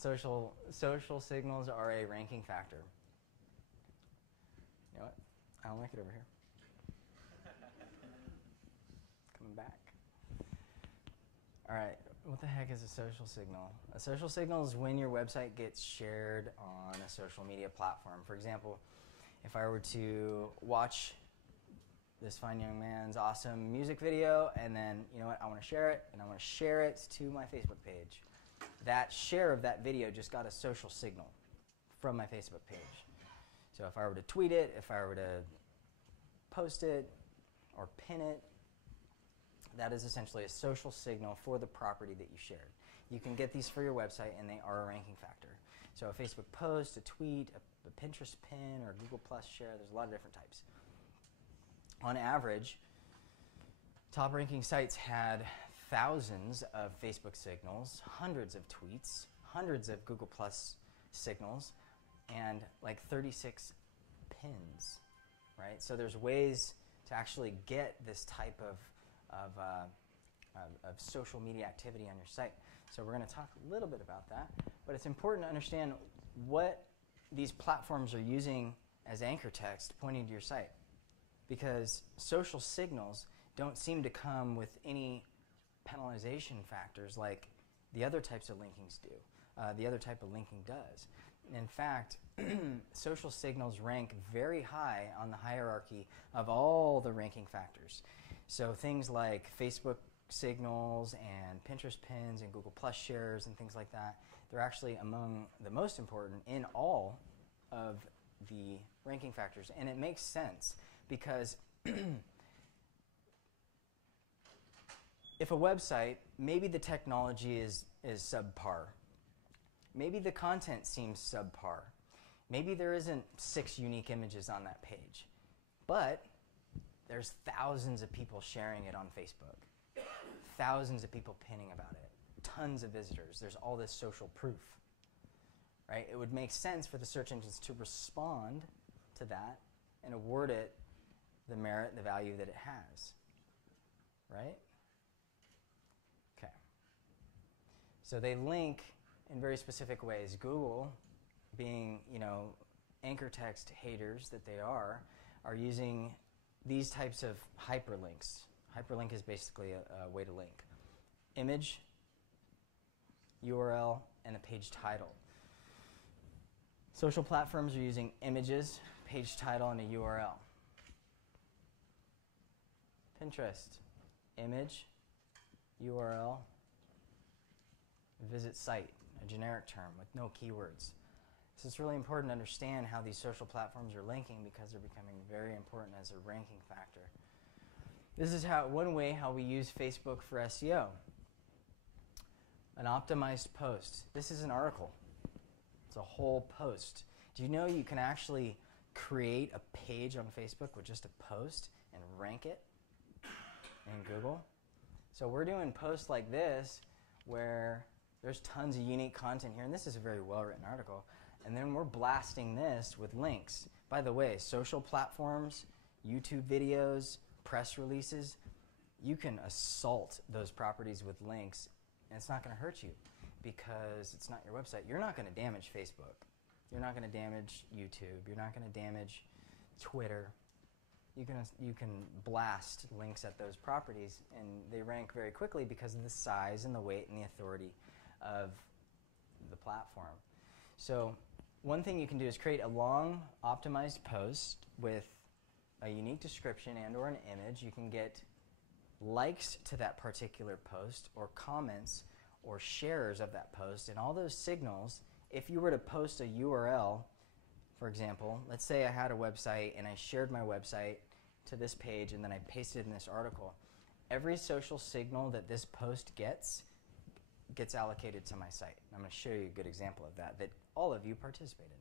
Social signals are a ranking factor. You know what? I don't like it over here. Coming back. All right, what the heck is a social signal? A social signal is when your website gets shared on a social media platform. For example, if I were to watch this fine young man's awesome music video, and then, you know what, I want to share it, and I want to share it to my Facebook page. That share of that video just got a social signal from my Facebook page. So if I were to tweet it, if I were to post it or pin it, that is essentially a social signal for the property that you shared. You can get these for your website, and they are a ranking factor. So a Facebook post, a tweet, a Pinterest pin, or a Google Plus share, there's a lot of different types. On average, top ranking sites had thousands of Facebook signals, hundreds of tweets, hundreds of Google Plus signals, and like 36 pins, right? So there's ways to actually get this type of social media activity on your site. So we're going to talk a little bit about that, but it's important to understand what these platforms are using as anchor text pointing to your site, because social signals don't seem to come with any penalization factors like the other types of linkings do. The other type of linking does. In fact, social signals rank very high on the hierarchy of all the ranking factors. So things like Facebook signals and Pinterest pins and Google Plus shares and things like that, they're actually among the most important in all of the ranking factors. And it makes sense because if a website, maybe the technology is subpar. Maybe the content seems subpar. Maybe there isn't 6 unique images on that page. But there's thousands of people sharing it on Facebook. Thousands of people pinning about it. Tons of visitors. There's all this social proof. Right? It would make sense for the search engines to respond to that and award it the merit, the value that it has. Right? Okay. So they link in very specific ways. Google, being, anchor text haters that they are using these types of hyperlinks. Hyperlink is basically a way to link. Image, URL, and a page title. Social platforms are using images, page title, and a URL. Pinterest, image, URL, visit site, a generic term with no keywords. So it's really important to understand how these social platforms are linking because they're becoming very important as a ranking factor. This is one way how we use Facebook for SEO. An optimized post. This is an article. It's a whole post. Do you know you can actually create a page on Facebook with just a post and rank it in Google? So we're doing posts like this where there's tons of unique content here, and this is a very well-written article. And then we're blasting this with links. By the way, social platforms, YouTube videos, press releases, you can assault those properties with links, and it's not going to hurt you because it's not your website. You're not going to damage Facebook. You're not going to damage YouTube. You're not going to damage Twitter. You can blast links at those properties, and they rank very quickly because of the size and the weight and the authority of the platform. So one thing you can do is create a long optimized post with a unique description and or an image. You can get likes to that particular post or comments or shares of that post, and all those signals. If you were to post a URL, for example, let's say I had a website and I shared my website to this page and then I pasted in this article, every social signal that this post gets allocated to my site. I'm going to show you a good example of that all of you participated in.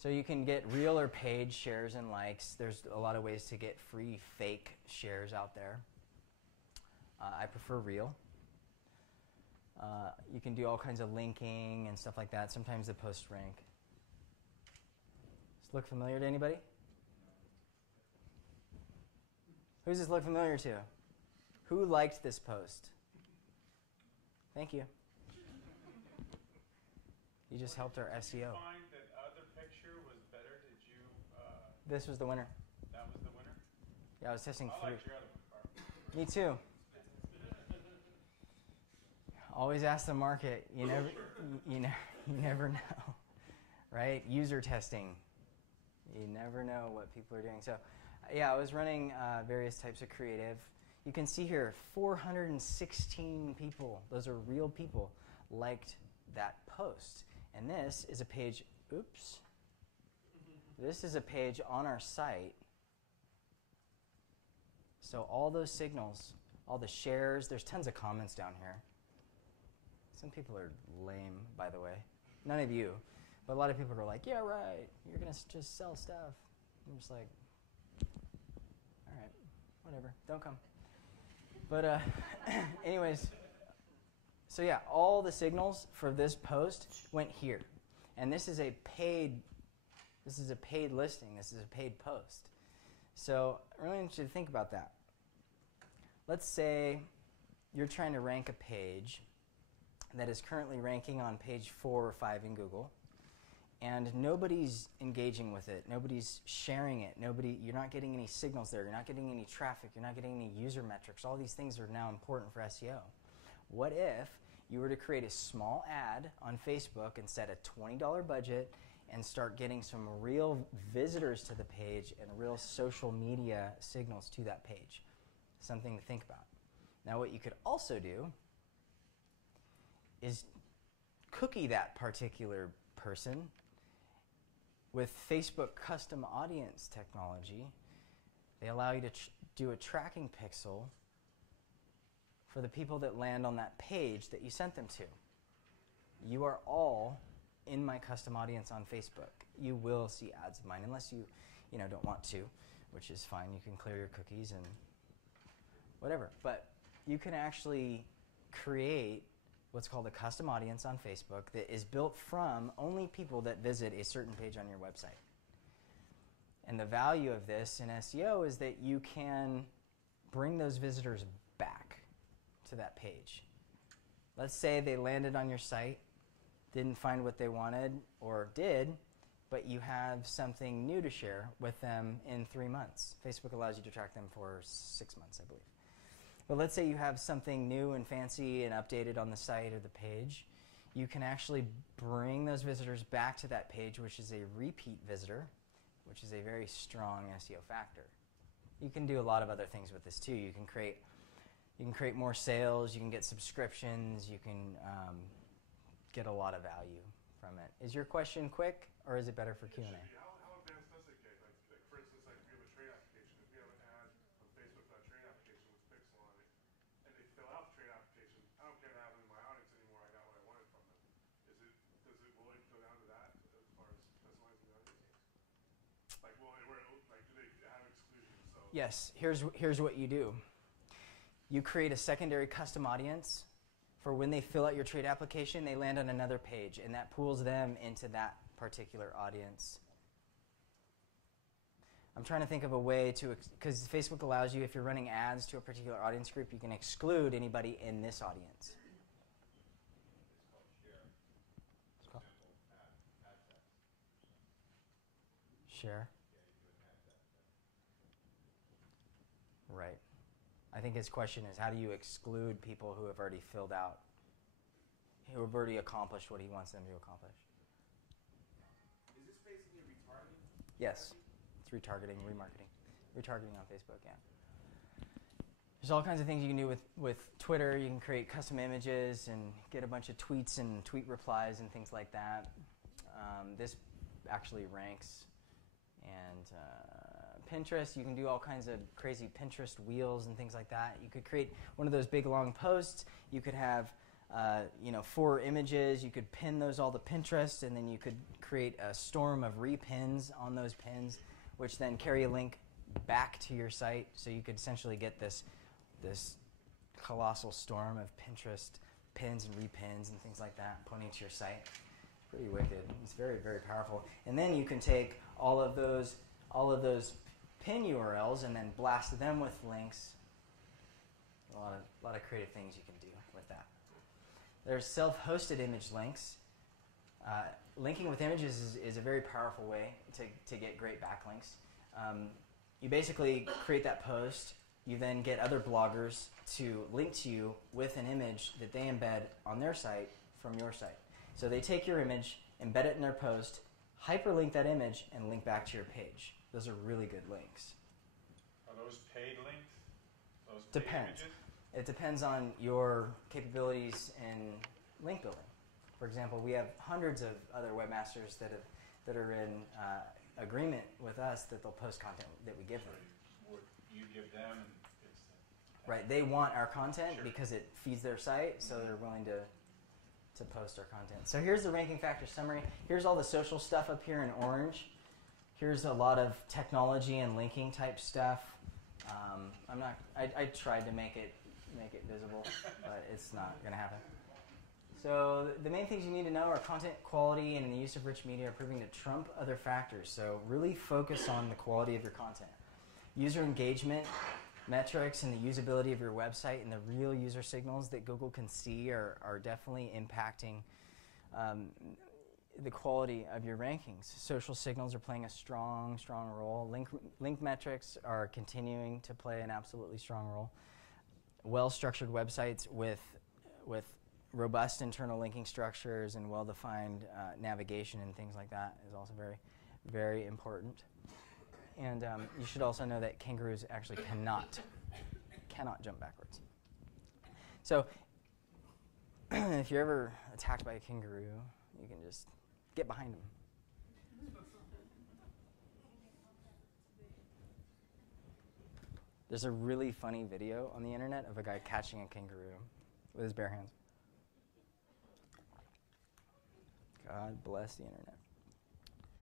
So you can get real or paid shares and likes. There's a lot of ways to get free fake shares out there. I prefer real. You can do all kinds of linking and stuff like that. Sometimes the posts rank. Does this look familiar to anybody? Who does this look familiar to? Who liked this post? Thank you. You just helped our SEO. Did you find that other picture was better? Did you? This was the winner. That was the winner? Yeah, I was testing I 3. liked your other one, Carl. Me too. Always ask the market. You never know, right? User testing. You never know what people are doing. So, yeah, I was running various types of creative. You can see here 416 people, those are real people, liked that post. And this is a page, oops. This is a page on our site. So all those signals, all the shares, there's tons of comments down here. Some people are lame, by the way. None of you. But a lot of people are like, yeah, right, you're going to just sell stuff. I'm just like, all right, whatever, don't come. But anyways, so yeah, all the signals for this post went here. And this is a paid listing. This is a paid post. So I really want you to think about that. Let's say you're trying to rank a page that is currently ranking on page 4 or 5 in Google, and nobody's engaging with it. Nobody's sharing it. You're not getting any signals there. You're not getting any traffic. You're not getting any user metrics. All these things are now important for SEO. What if you were to create a small ad on Facebook and set a $20 budget and start getting some real visitors to the page and real social media signals to that page? Something to think about. Now, what you could also do is cookie that particular person with Facebook custom audience technology. They allow you to do a tracking pixel for the people that land on that page that you sent them to. You are all in my custom audience on Facebook. You will see ads of mine, unless you don't want to, which is fine. You can clear your cookies and whatever. But you can actually create what's called a custom audience on Facebook that is built from only people that visit a certain page on your website. And the value of this in SEO is that you can bring those visitors back to that page. Let's say they landed on your site, didn't find what they wanted, or did, but you have something new to share with them in 3 months. Facebook allows you to track them for 6 months, I believe. But let's say you have something new and fancy and updated on the site or the page. You can actually bring those visitors back to that page, which is a repeat visitor, which is a very strong SEO factor. You can do a lot of other things with this too. You can create more sales, you can get subscriptions, you can get a lot of value from it. Is your question quick, or is it better for Q&A? How advanced does it get? Like for instance, like if we have a trade application, if we have an ad on Facebook for that trade application with Pixel on it, and they fill out the trade application, I don't care to have them in my audience anymore. I got what I wanted from them. Will it go down to that as far as customizing the audience? Like, do they have exclusions? So Yes. Here's what you do. You create a secondary custom audience for when they fill out your trade application, they land on another page, and that pulls them into that particular audience. I'm trying to think of a way to, because Facebook allows you, if you're running ads to a particular audience group, you can exclude anybody in this audience. It's called share. Share. Right. I think his question is, how do you exclude people who have already filled out, who have already accomplished what he wants them to accomplish? is this basically retargeting? Yes. It's retargeting, remarketing. Retargeting on Facebook, yeah. There's all kinds of things you can do with Twitter. You can create custom images and get a bunch of tweets and tweet replies and things like that. This actually ranks. And Pinterest, you can do all kinds of crazy Pinterest wheels and things like that. You could create one of those big long posts. You could have 4 images. You could pin those all to Pinterest, and then you could create a storm of repins on those pins, which then carry a link back to your site. So you could essentially get this colossal storm of Pinterest pins and repins and things like that pointing to your site. Pretty wicked. It's very, very powerful. And then you can take all of those pin URLs and then blast them with links. A lot of creative things you can do with that. There's self-hosted image links. Linking with images is a very powerful way to get great backlinks. You basically create that post. You then get other bloggers to link to you with an image that they embed on their site from your site. So they take your image, embed it in their post, hyperlink that image, and link back to your page. Those are really good links. Are those paid links? Those paid Depends. images? It depends on your capabilities in link building. For example, we have hundreds of other webmasters that are in agreement with us that they'll post content that we give them. Would you give them and it's Right, they want our content Sure. because it feeds their site, so they're willing to post our content. So here's the ranking factor summary. Here's all the social stuff up here in orange. Here's a lot of technology and linking type stuff. I tried to make it visible, but it's not going to happen. So the main things you need to know are content quality and the use of rich media are proving to trump other factors. So really focus on the quality of your content. User engagement metrics and the usability of your website and the real user signals that Google can see are definitely impacting the quality of your rankings. Social signals are playing a strong role. Link metrics are continuing to play an absolutely strong role. Well-structured websites with robust internal linking structures and well-defined navigation and things like that is also very, very important. And you should also know that kangaroos actually cannot jump backwards. So if you're ever attacked by a kangaroo, you can just get behind them. There's a really funny video on the internet of a guy catching a kangaroo with his bare hands. God bless the internet.